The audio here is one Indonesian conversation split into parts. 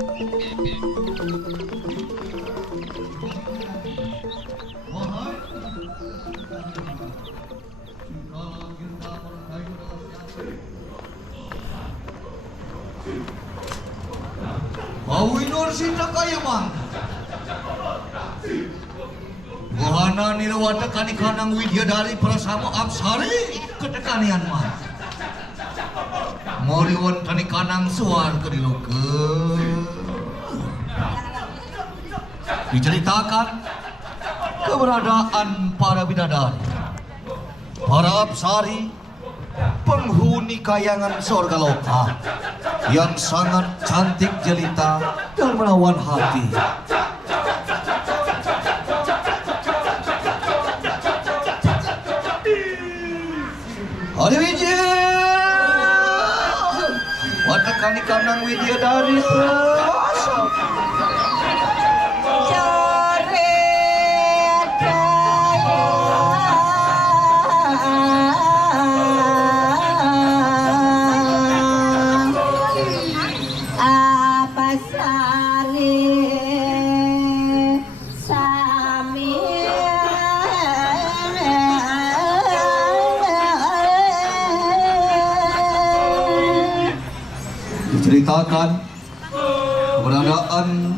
Bawinor sinta kaya man. Buhana nilawata kanikanang Widyadari Prasamo Apsari ketekanian man. Moriwan kanikanang suar kediluke. Diceritakan keberadaan para bidadari, para apsari, penghuni kayangan sorga loka yang sangat cantik jelita dan menawan hati. Hari Wijaya, watakani kanang Widyadari Prasamo. Diceritakan keberadaan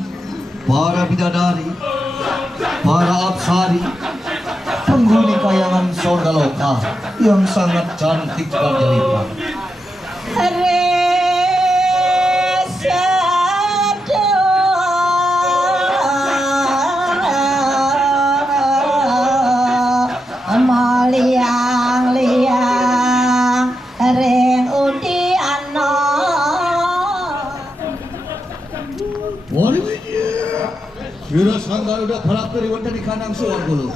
para bidadari, para apsari, penghuni kayangan sorga loka yang sangat cantik dan jelita. Yura sanggar udah kalap dari wanda di kanang suar dulu.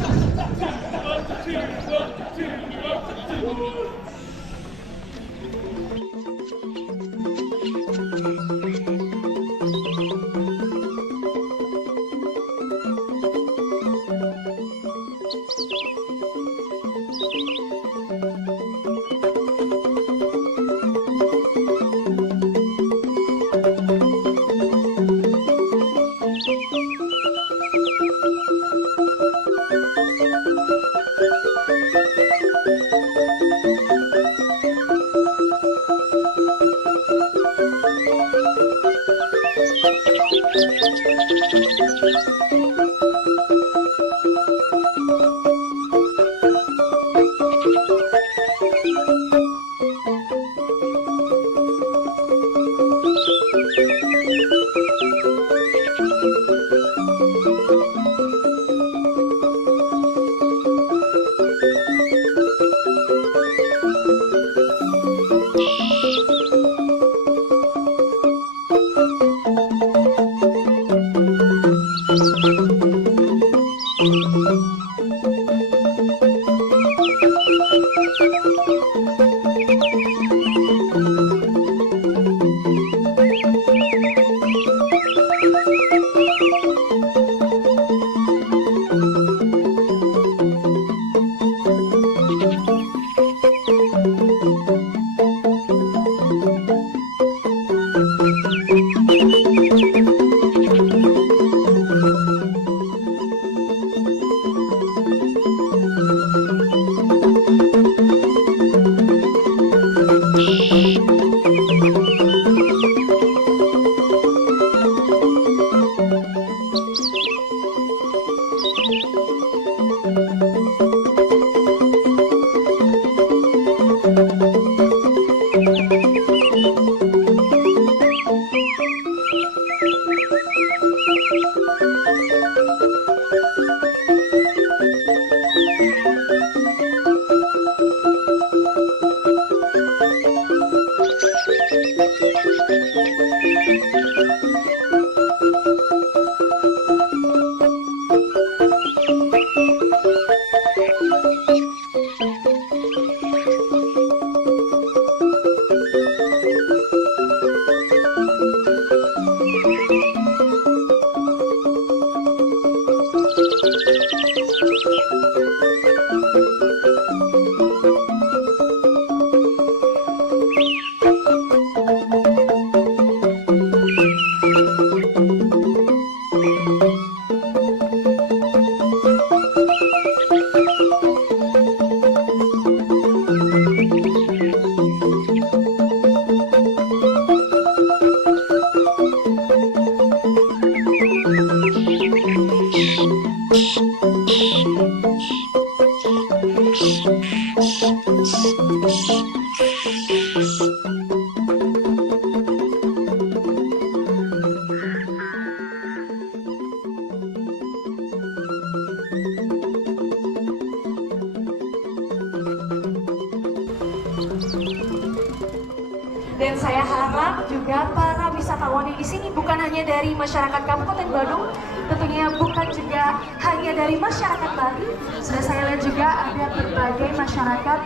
Dan saya harap juga para wisatawan yang di sini bukan hanya dari masyarakat Kabupaten Badung, tentunya bukan juga hanya dari masyarakat Bali. Sudah saya lihat juga ada berbagai masyarakat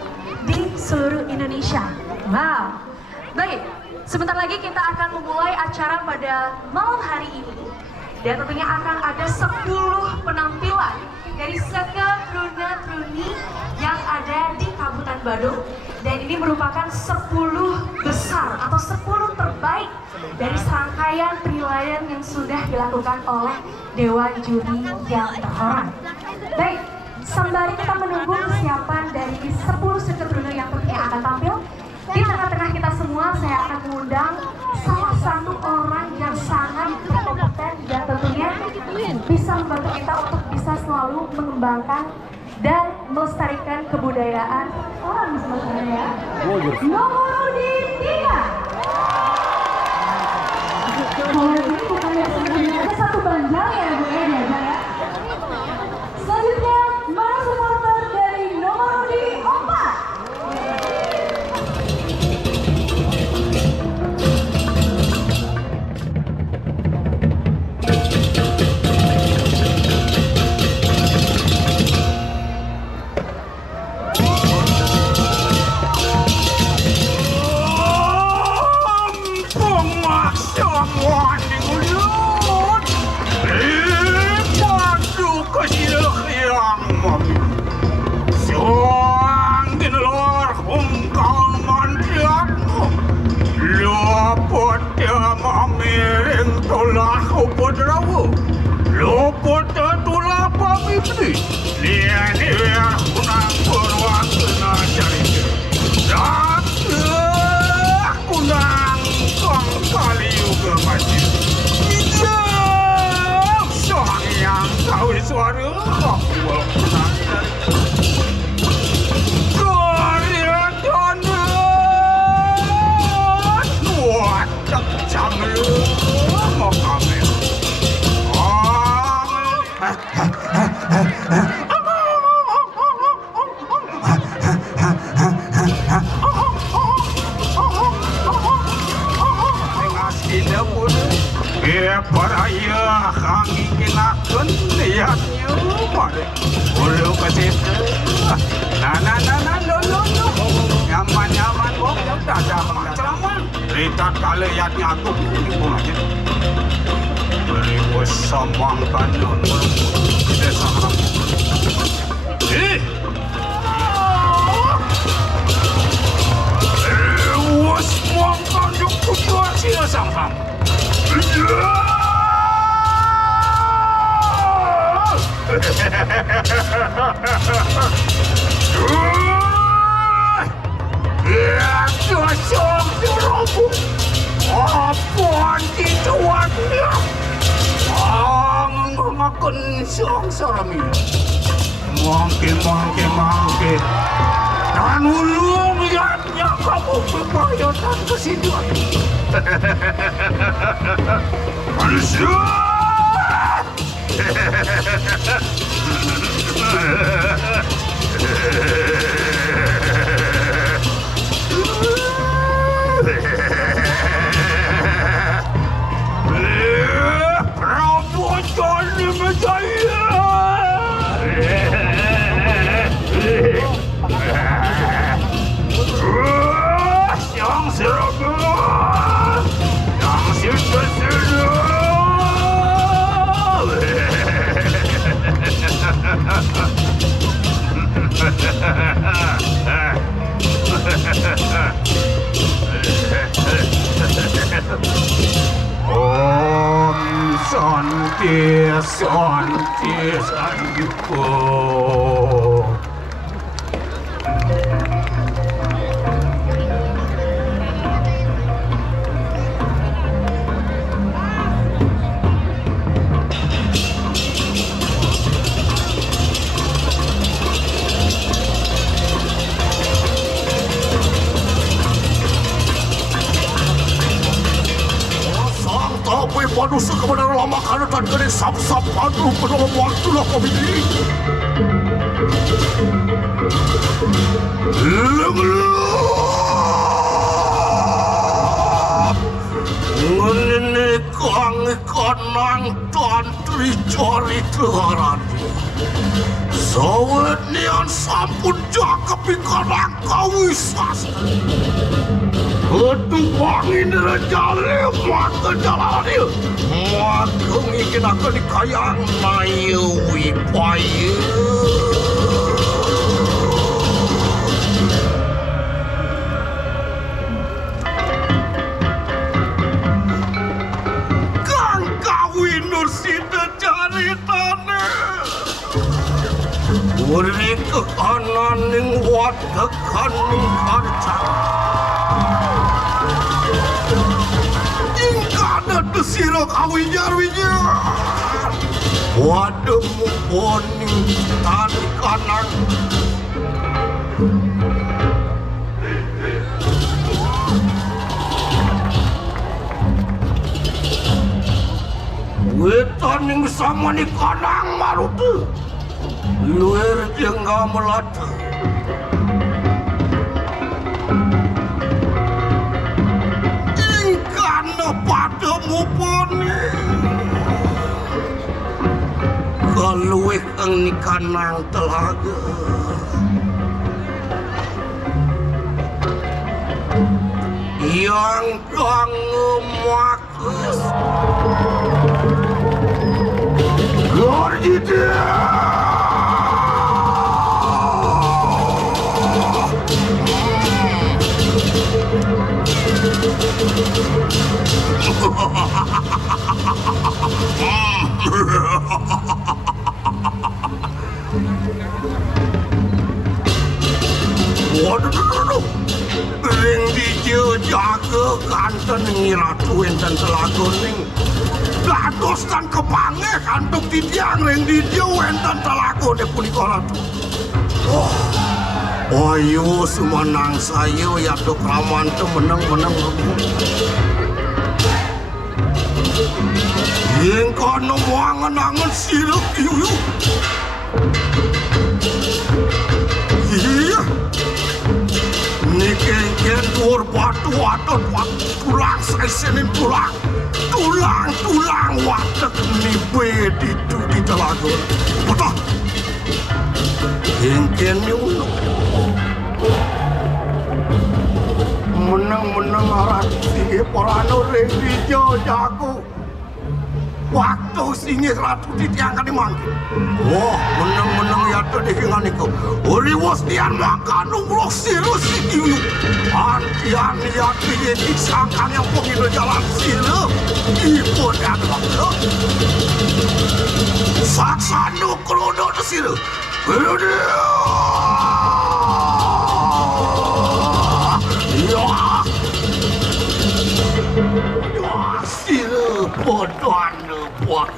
di seluruh Indonesia. Wow. Baik, sebentar lagi kita akan memulai acara pada malam hari ini. Dan tentunya akan ada 10 penampilan dari Seka Truna Truni yang ada di Kabupaten Badung. Dan ini merupakan 10 besar atau 10 terbaik dari serangkaian penilaian yang sudah dilakukan oleh Dewan Juri yang terhormat. Baik, sembari kita menunggu kesiapan dari 10 Seka Truna yang tentunya akan tampil, di tengah-tengah kita semua saya akan mengundang salah satu orang yang sangat berkompeten dan tentunya bisa membantu kita untuk bisa selalu mengembangkan dan melestarikan kebudayaan orang di Sumatera ya. Nomorudin Dika. Kalau ini bukan yang sebenarnya ada satu banjang ya Bu ya diajar ya. Selanjutnya para supporter dari Nomorudin 4. Dan ulung lihatnya kamu berbahayakan ke sini. Manusia! Prabu Joni Menjaya! Yang serbu, yang sesuatu. Om Shanti Shanti Shanti. Manusia kebenaran lama karena dan kini sap-sap padu penuh waktulah kami ini. Lenglu. Ngenene kang kanang tantri cari teharani. Sawet nian sampun jakep ikanang kawisas. Ketupangin rejale mata jalani. Maka ngikin akan dikayang nayu wipaya. Uri kekananing wadakaning harca ingkana desira kawijar-wijar wademu poning tani kanang wetaning sama ni kanang marutu luar jengga melata ingkana padamu poni kaluih ang ni kanang telaga yang kang makus gorjida Waduh, ring dijauh jaga kanten ngiratu enten telaga ning dados tan kepange kantuk titiang ring dijauh enten telaga de punika ratu. Ayo sumanang saya ya dok raman tu menang-menang yang kono angen-angen sirup iu iya nikengken dur batu atot tulang senin tulang watak nibe di telaga betul kengken ni menang arat di porano redi jago waktu singgih ratu ditiangkan dimanggil wah menang ya tadi hingan iku uriwas dian makan umroh sirus iku antian ya tiye disangkan yang pengen jalan sirup ibu dan waktu saksanu krono sirup bodohan buat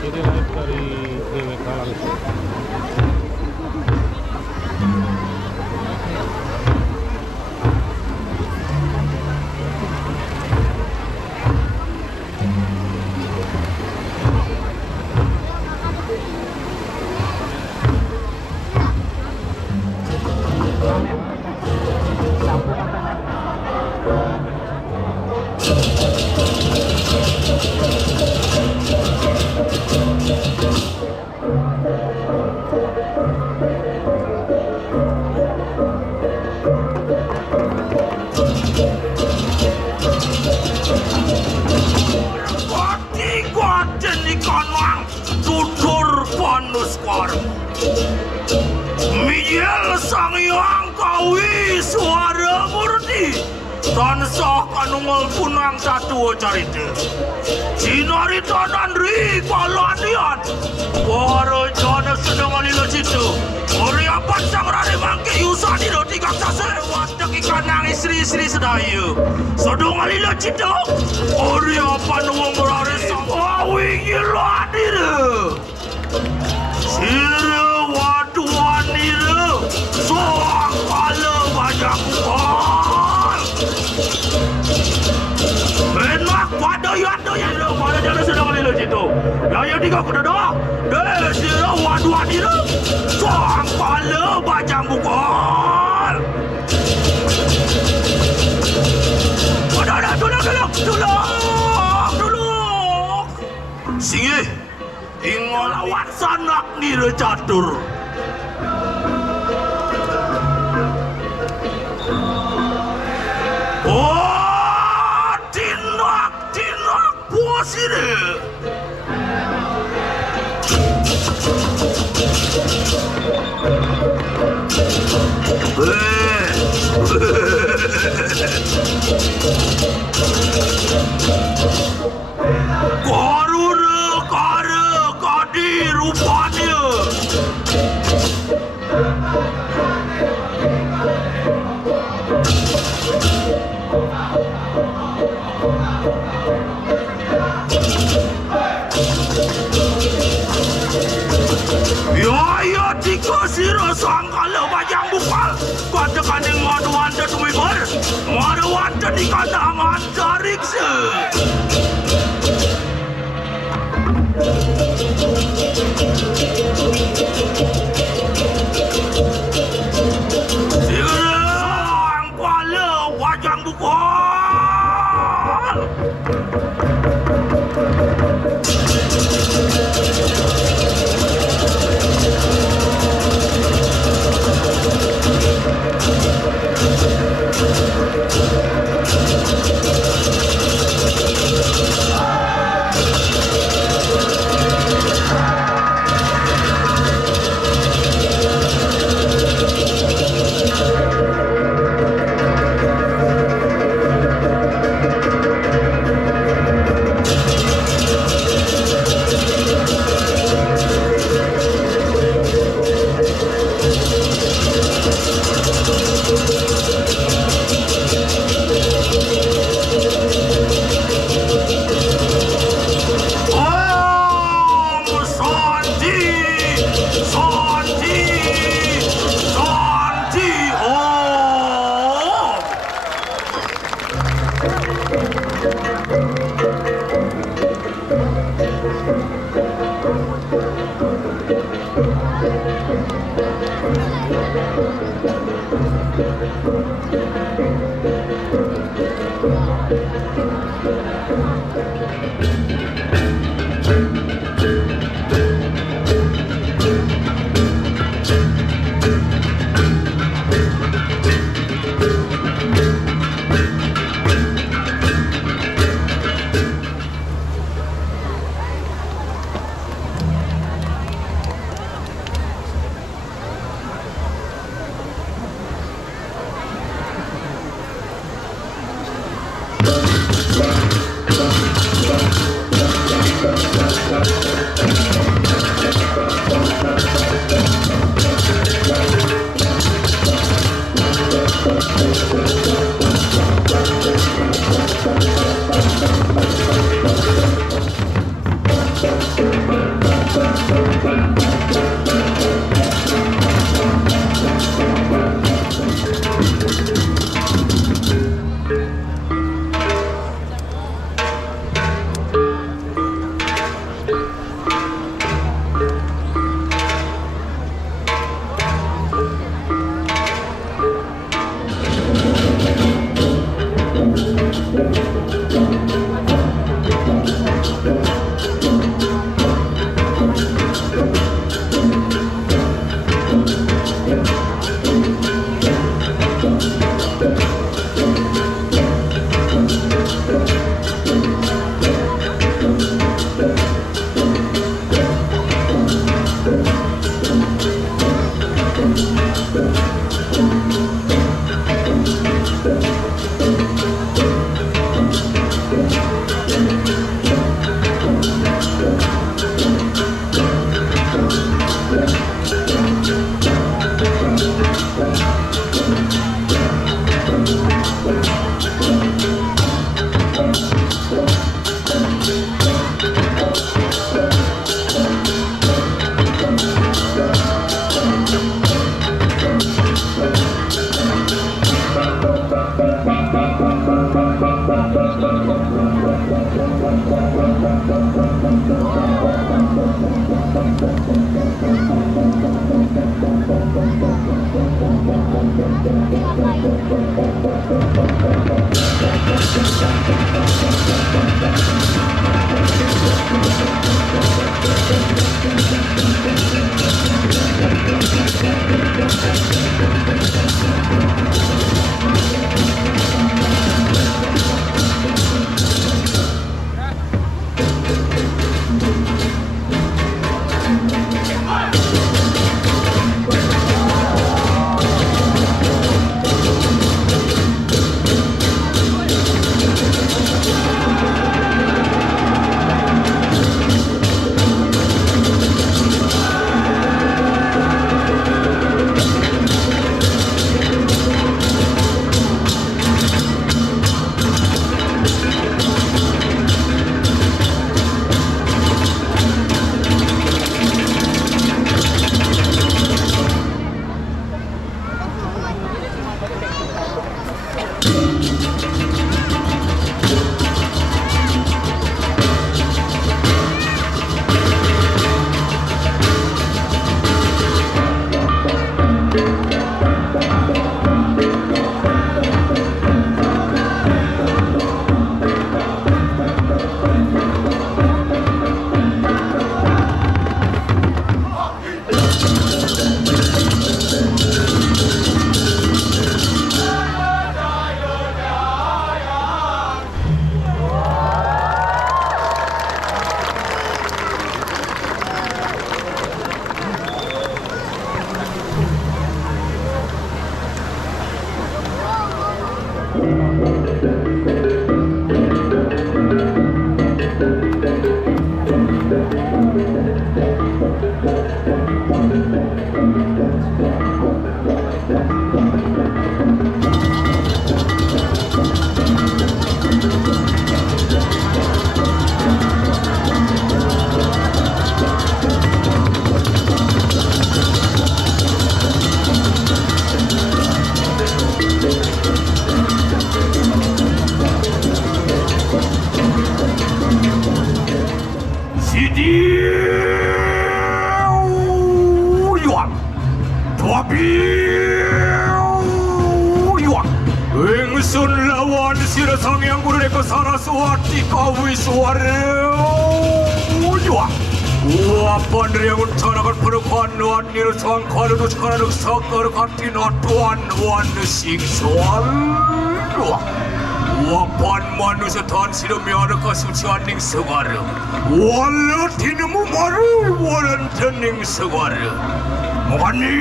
ini live dari GWK langsung. Miyel sang yang kawi suara murni tansah kanunggal punang satu carita sinarita dan ripaladian para jana sedang alila situ oriapan sang rani mangke yusani do tiga sase watak ikanang istri-istri sedayu sedang alila situ oriapan wong rari sang kawi gila diri sira waduan diri soang kala banyak kal enak pada yang pada jalan sedang alila situ yang tiga kuda doang deh sira waduan dira. Sang pala bajang bukal. Tolong. Singe, ingol awak sanak nira catur. Oh, tinak puas ini. Kadi rupanya. Ya, tiga sira sangkala bajang bukal. Katakan yang ngadu-anda tumibar. Ngadu-anda di kandangan darikse. Sirang kuala wajang bukal. Ingsun lawan sira sang yang guru deka saraswati kawi suara Wapan yang uncanakan perubahan wan niru sang kalau tu sekarang sakar katina tuan wan sing soal Wapan manusia tan sida miara kasucian ning segara wala tinemu mari walan tening segara mani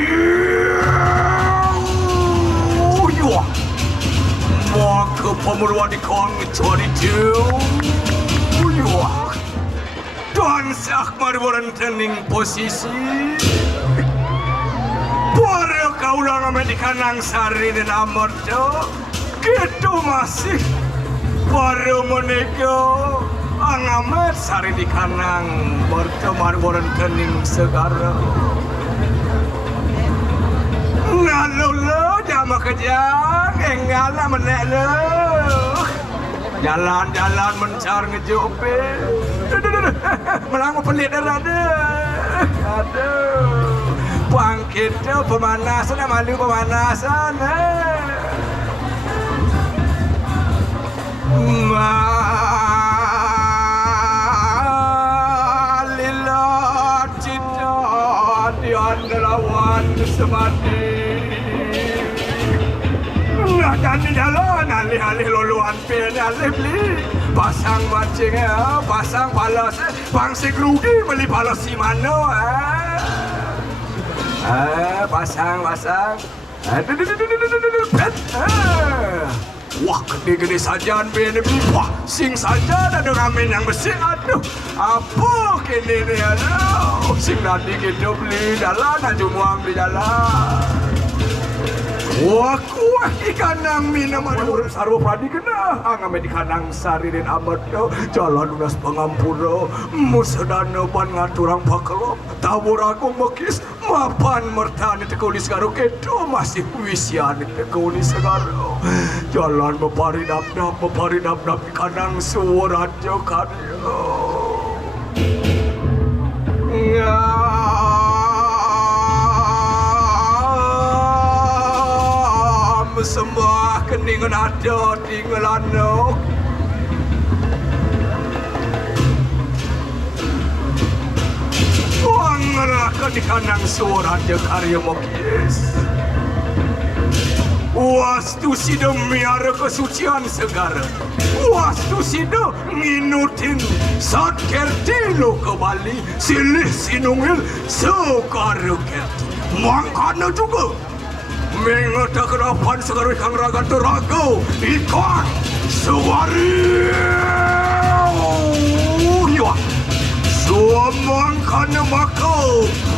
maka pemeruan di kong cari jauh dan sakmar walan tening posisi para kaulang Amerika nang sari dan amarta gitu masih baru menikah angamet sari di kanang bertemar walan tening segara Nalolo jama kejang engala menelo jalan-jalan mencar ngejope melang pelit ada bangkit pemanasan malu pemanasan malillah cinta di andalawan semati dan di jalan alih-alih loluan pen alih beli pasang mancing pasang palas bangsik rugi beli palas si mana pasang wah gede-gede sajan pen wah sing saja ada ramen yang bersih aduh apa kini ni aduh sing nanti kita beli jalan aja muang di jalan wah kuah ikan nang minum ada urut sarwa pradi kena angame di kanang sari dan amat jalan unas pengampura musadana ban ngaturang pakelo tawur aku mekis mapan mertani tekuli segaru kedo masih wisian tekuli segaru jalan mepari dap-dap di kanang suara jokaryo bersembah keningan ada tinggal anak. Wangarahkan di kanang suara karya mokis. Wastu sida miara kesucian segara. Wastu sida nginutin saat kerti lo kembali silih sinungil sekara kerti. Makanya juga mengata kerapan segara kang raga teraga ikan sewari. Suamangkana maka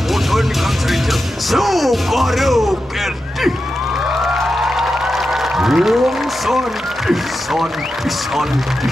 untuk kang cerita sekara kerti. Santi.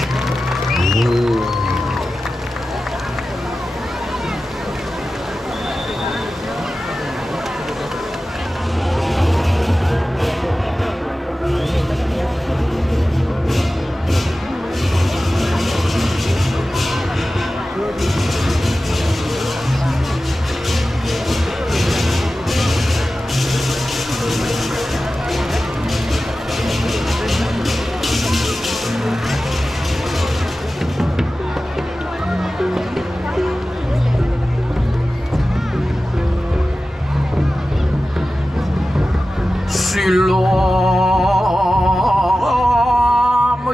Silam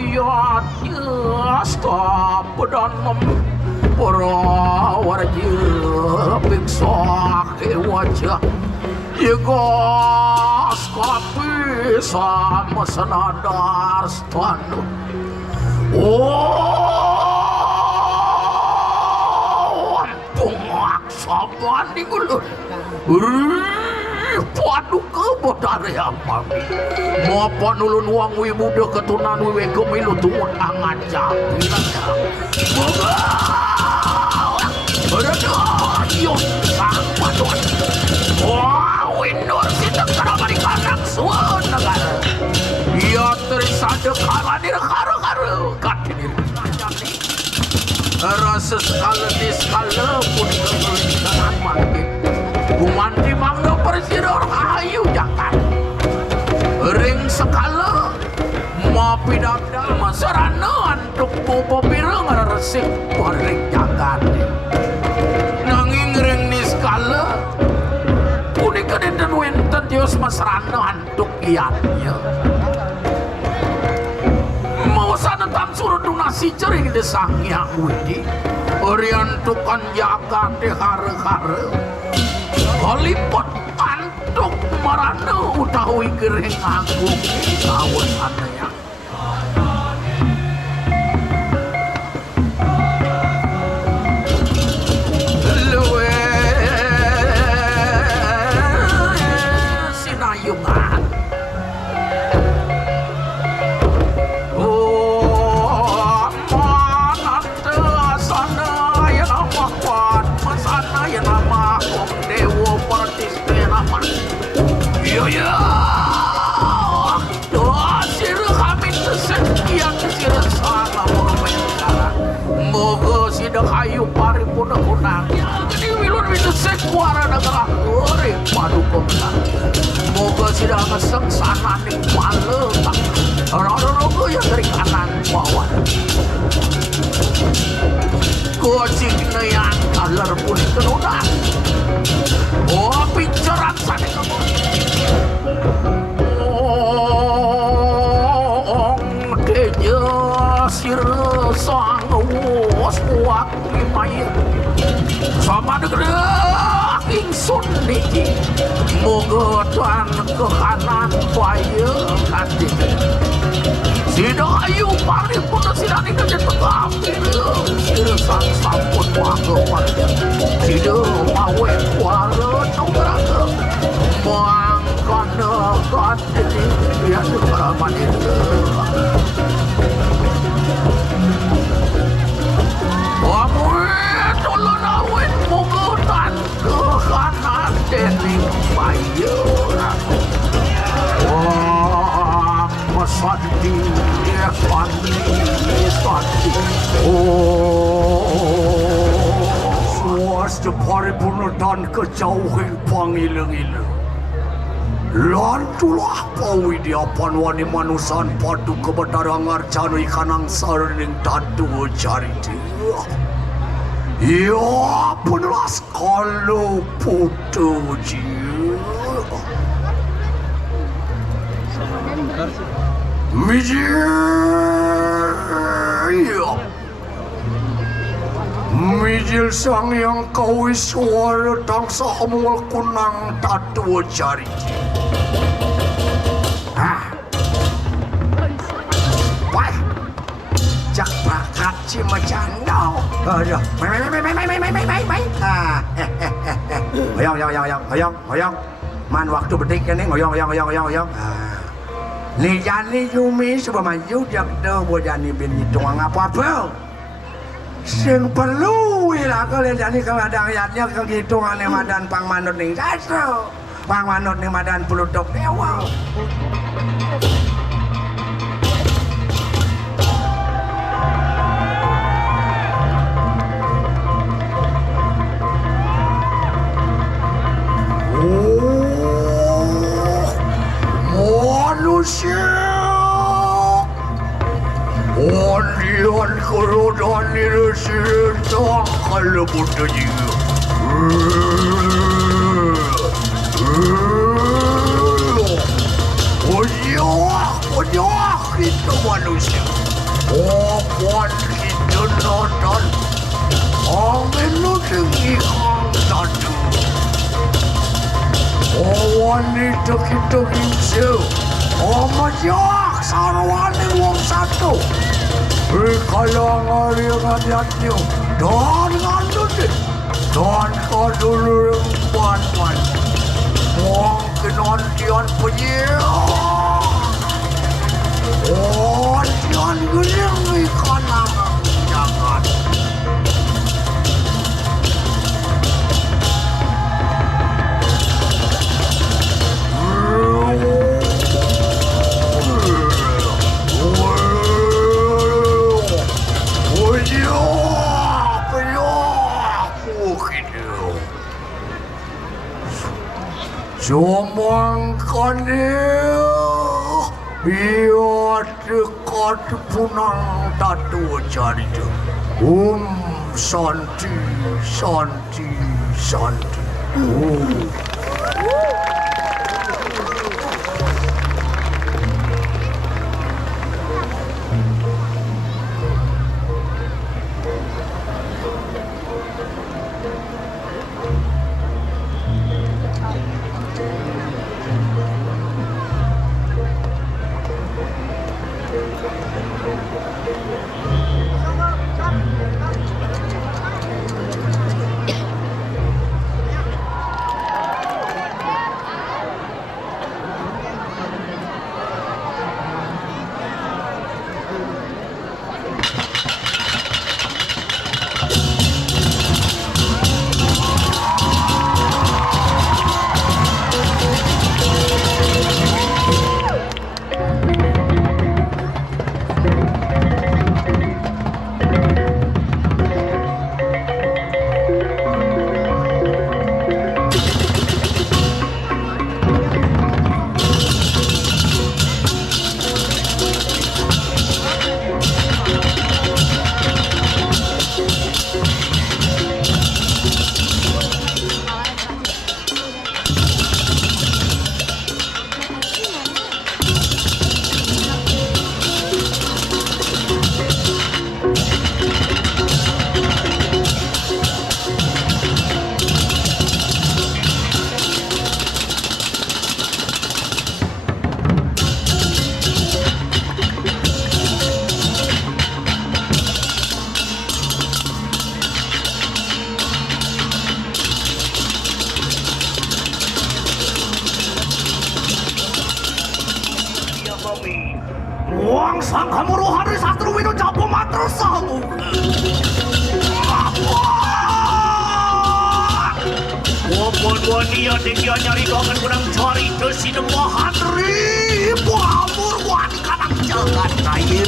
yatnya stapedanem perawarja piksak wajah yegas kapi sama senadar stanu. Ampung aksa mandi gulun. Waduh kebodare apa Mapa nulun wang wi muda ketunan wi gemilu tumun angan japilanya Aduh sama tuan Wah windur kita kerabari kanak suan negara Ia terisada kalani rekara-kara Katinir najani Rasa sekala di sekala pun kegelisahan makin Kumanti mangga persidor ayu jangan ring sekala mapi dada masarana antuk popo pirang resik ring jangan nanging ring ni sekala punika dinten wenten Dios masarana antuk iatnya mau sana tam suruh donasi cering desang yang widi oriantukan jaga di hara-hara Holipot antuk marana utawi gereng agung awan anaya. Luwe sinayungan. Oh manate sana yang nama kuat masana yang nama dewa Iya, doa sirah kami tersekian sirah sama monumental. Moga sida kayu paripurna kunang. Ini wilun itu sekuara negara urip paduka. Moga sida kesengsana ning malem. Rodo-rodo yang dari kanan bawah. Kucing yang kalar pun kenunan. Oh, pincaran sana kamu. Sira sang was kuat mayat sama negara ingsun niki moga tuan ke kanan baya kandik sida ayu paripun sida nika tegap sira sang sampun wae parja sida mawe kuara nungraga mangkana kandik ya para manita tolong awet mugutan ke kanan dari bayar. Wah, masadi, sadi. Oh, swasta paripurna dan kejauhan pangilang-ilang. Lantulah pawidiapan wani manusan padu kebetarang arjanu ikanang sarning tatu cariti. Ya penelas kalau putuji. Mijil sang yang kau suara tangsa hamul kunang tatu cariti. Wah, jak bakat si macandau. Aduh, mai. Hoyong. Man waktu betik ini hoyong. Ni jani Yumi sudah maju jak dah bojani bin hitung apa-apa. Sing perlu ila kalian jani keladang ayatnya kehitungan madan pangmanut ning sastro. Pangmanut ning madan pulutok dewa. Manusia Ondian kerodan ini sirta kalau butuhnya Ojak kita manusia Apaan kita nonton Angin lu tinggi kang tadu Wanita kita kimse Amajak sarwani wong satu Kalau ngariangan yatnya Dan ngandun Dan kadulu yang ban-ban Mungkin antian penyia Antian geling ikan langang jangan Jomongkan dia biar dekat punang tatu cari tu. Santi. Wang sang hamuru hari sastru winu japo matru samu. Wapun wania dia nyari kangen kunang cari desi demah hatri. Buamur wani kanang jagat kaya.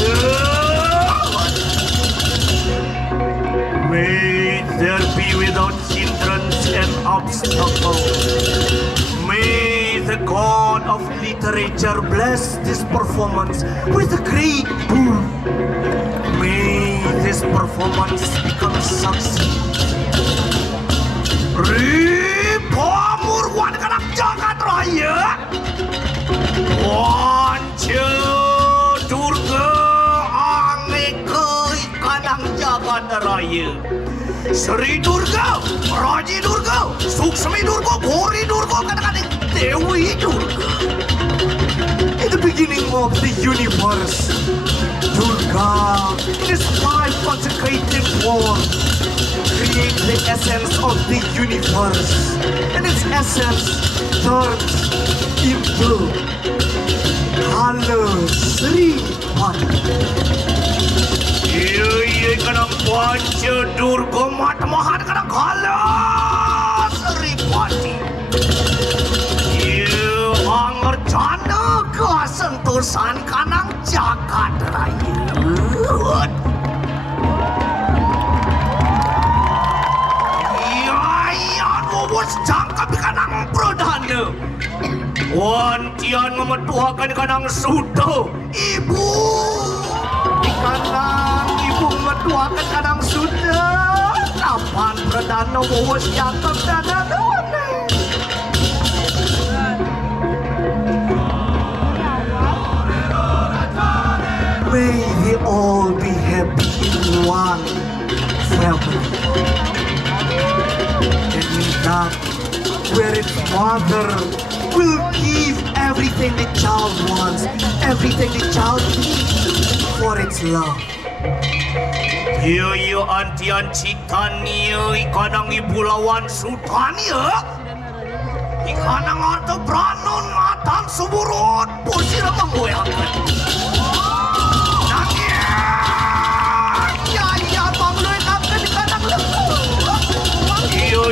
May there be without hindrance and obstacle. May the the god of literature bless this performance with a great boon. May this performance become success. Pamurwan kanak jagat raya. Wanja Durga Angekei kanang jagat raya. Sri Durga, Raji Durga, Suksmi Durga, Gauri Durga, kadang-kadang Dewi Durga. In the beginning of the universe, Durga, in his 5 consecrated forms, create the essence of the universe, and its essence turns into color Sri Pati. Iya kadang baca Durga Matmahan kadang color Sri Pati. Iya angerjana kesentusan kanang jagat raya. Bos jangkap kanang pradana. Wantian memetuakan kanang suda. Ibu di kanang ibu memetuakan kanang suda. Kapan pradana bos jangkap danana. May they all be happy in one family. That where its mother will give everything the child wants, everything the child needs for its love. Iyo antian citania ikanang ibulawan sutania ikanang arto branon matang suburut pusir manggoyangkan.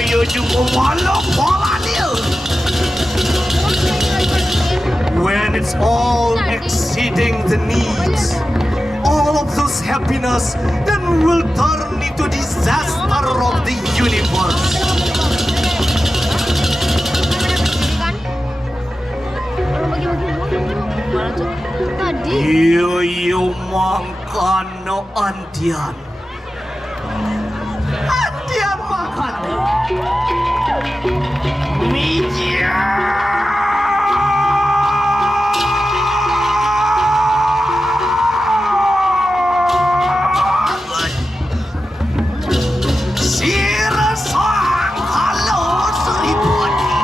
Yo jumpa malam bola dia. When it's all exceeding the needs, all of those happiness then will turn into disaster of the universe. Yo mangkano antian. Antian makan. Media. Sirasang halo seripati.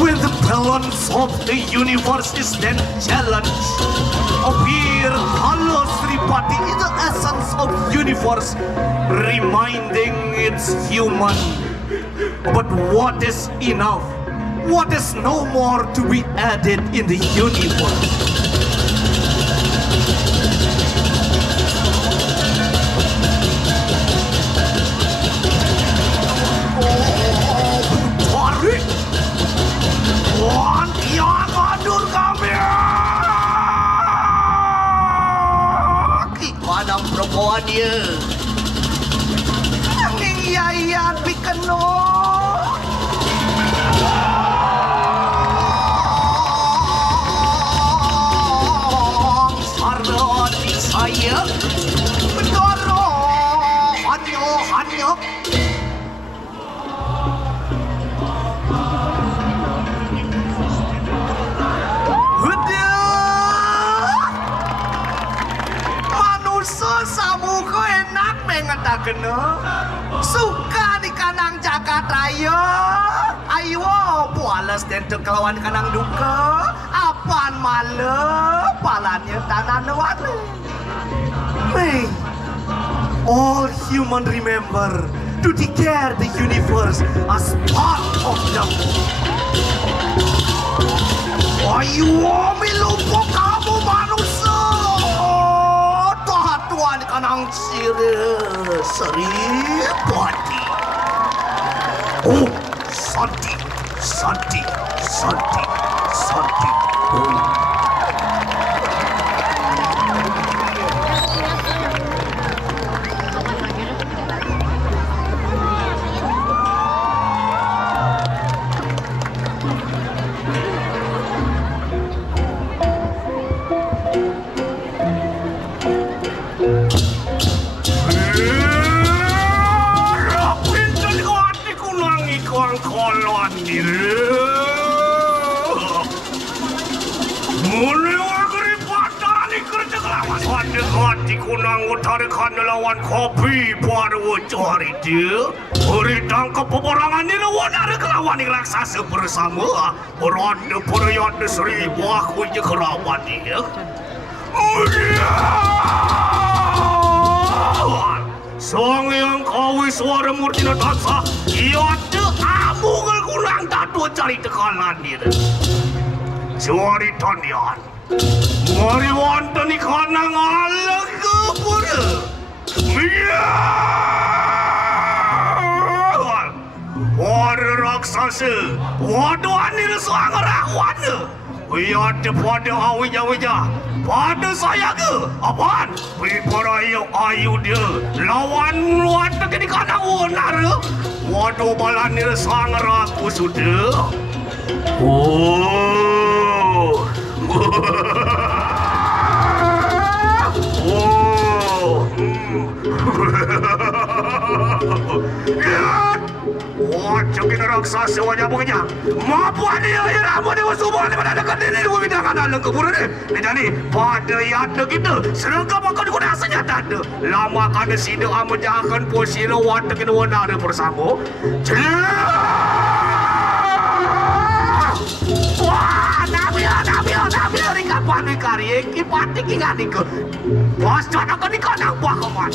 When the balance of the universe is then challenged, appear Halo Sripati is the essence of universe, reminding it's human. But what is enough? What is no more to be added in the universe? Wantian madur kami. Ikanang perempuan dia. Angin yayan pikeno. Sardo di saya. Bedoro. Hanyo. Samuku enak mengatakan suka di kanang jagat raya. Ayo pualas dan kelawan kanang duka. Apaan malam palanya tanah wana. May all human remember to declare the universe as part of them. Ayo milupo kamu manusia. Tuhan kanang Sri Pati. Oh, Santi. Oh. Lawan kopi pada wajah hari dia hari tangkap peperangan ni lawan ada kelawan yang raksasa bersama berada periode seribu aku je kerabat dia sang yang kawin suara murtina dansa ia ada amungal kurang tak dua cari tekanan dia suari tanian mari wanta ni kanang alang ke pura Wada raksasa, wada anil suangara wada. Wada pada awija, pada saya ke? Apaan? Prepara ayu dia, lawan wada kini kana wonara. Wada balanil suangara aku sudah. Oh. Wah, kita raksasa wajah bukanya. Mampu dia yang ramu dia semua ni pada dekat ini dua bidang ada lengkap ni. Jadi pada yang kita serangkap akan digunakan senjata ada. Lama kan sini amu jangan posisi wadah kita ada bersama. Wah, nabi ringkat pandai karya kipati kingan ikut. Bos jangan kau nikah nak buat kawan.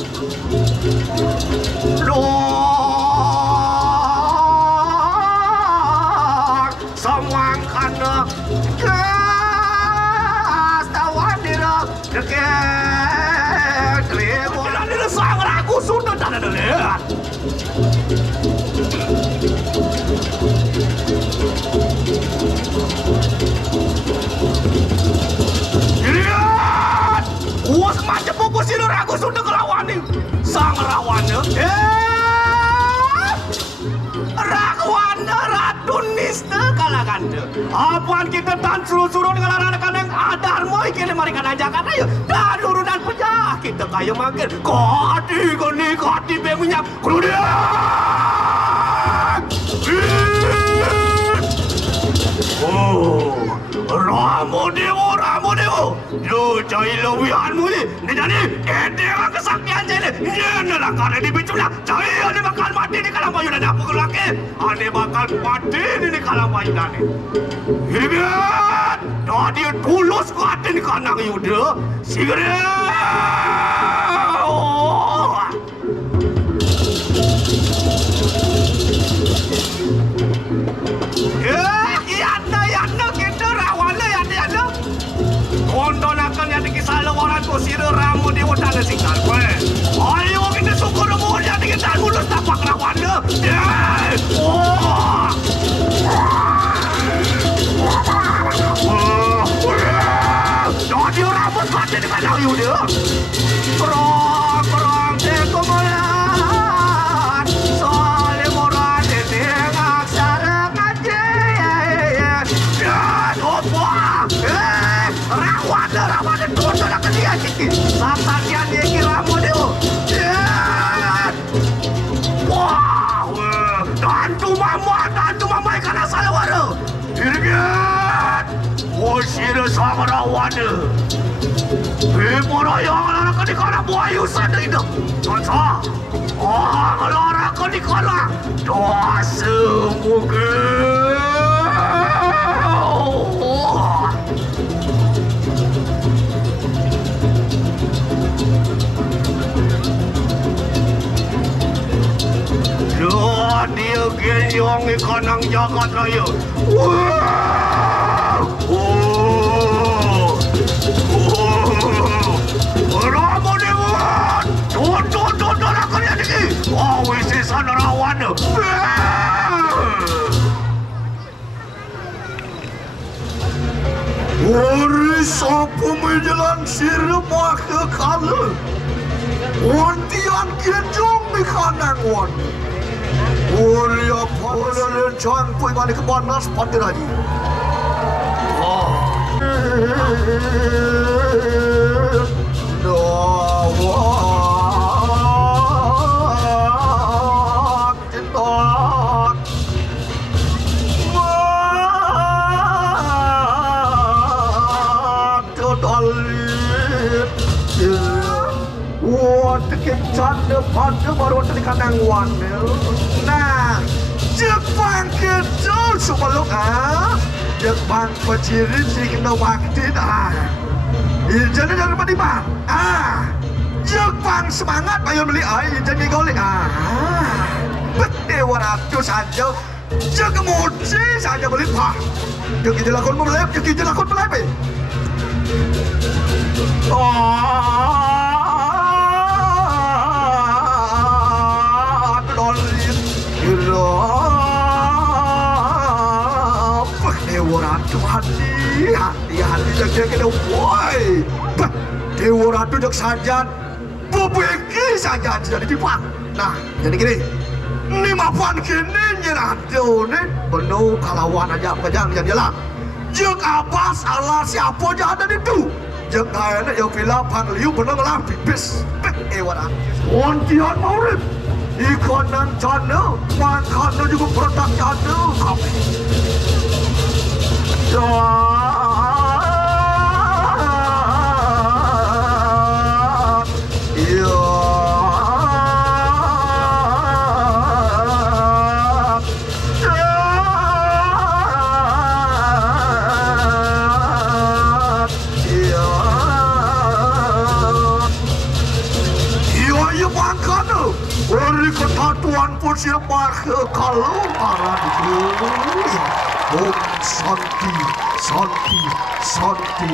Samang kana gas tawan dira deket lemolan dira sang ragu sudah tak ada lihat. Lihat, was macam buku sini ragu sudah kelawan ni sang rawana. Raguana ratun nista kalaganda. Apaan kita tan suruh-suruh dengan anak-anak yang adar moi kene mari kana ajakan ayo. Dan urunan pejah kita kaya makin. Kati bemunya. Kemudian. Oh, Ramo Dewo. Lu cai lewihanmu ni. Ni jadi kedera kesaktian jadi. Ni nak kena dibiculah. Cai ane bakal mati ni kalau bayu dah apa kelaki. Ane bakal mati ni kalau bayu dah ni. Hibat. Dah dia tulus ke hati ni kanang yuda. Sigaret. Oh. Yana kita rawana yana. Konton akan yang dikisah lawaran tu sira ramu dia udah ada singkal. Ayo kita syukur mau yang dikisah mulus tapak rawana. Jadi rambut mati dengan ayu dia. Perang teko malan. Soalnya moran tengah sarang aja. Rawan tuan nak dia sikit. Sampai dia kira mu dia. Wah, tantu mama ikan asal wara. Irgat. Osir sama rawana. Pemora yang anak ni kana buayu sana itu. Contoh. Oh, kalau anak ni kana dosa mungkin. Dia genyong ikanang jagat raya. Ramu dewan. Tuan nak kena lagi. Wah, wisi sana rawan. Ori sopo menjelang sirma ke kala. Wantian kenjung di kanan wan. Ori apa lencang pui mani kebanas pada lagi. Canda pada baru di kandang wan. Nah, Jepang kecil sebelum Jepang peciri si kena waktu jadi jangan pada bang. Jepang semangat ayo beli air jadi golek. Betul 100 saja. Jaga moci saja beli pak. Jadi dilakon melep, jadi dilakon melep. Hati jaga kena woi. Dewa Ratu jak sajan bebeki saja jadi dipang. Nah, jadi gini. Ni mapan kini nyeratu ni penuh kalawan aja kejang jadi lah. Jek apa salah siapa aja ada itu. Jek kaya yang villa pangliu benar lah pipis. Ewaran. Wantian maurib. Ikan dan jana, makan juga produk jana kami. Tuan pun siapa kalau marah itu santi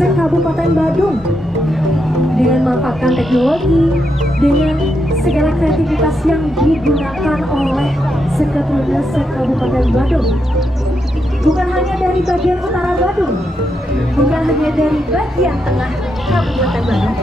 Sekabupaten Badung dengan memanfaatkan teknologi, dengan segala kreativitas yang digunakan oleh Seketruna Sekabupaten Badung. Bukan hanya dari bagian utara Badung, bukan hanya dari bagian tengah Kabupaten Badung,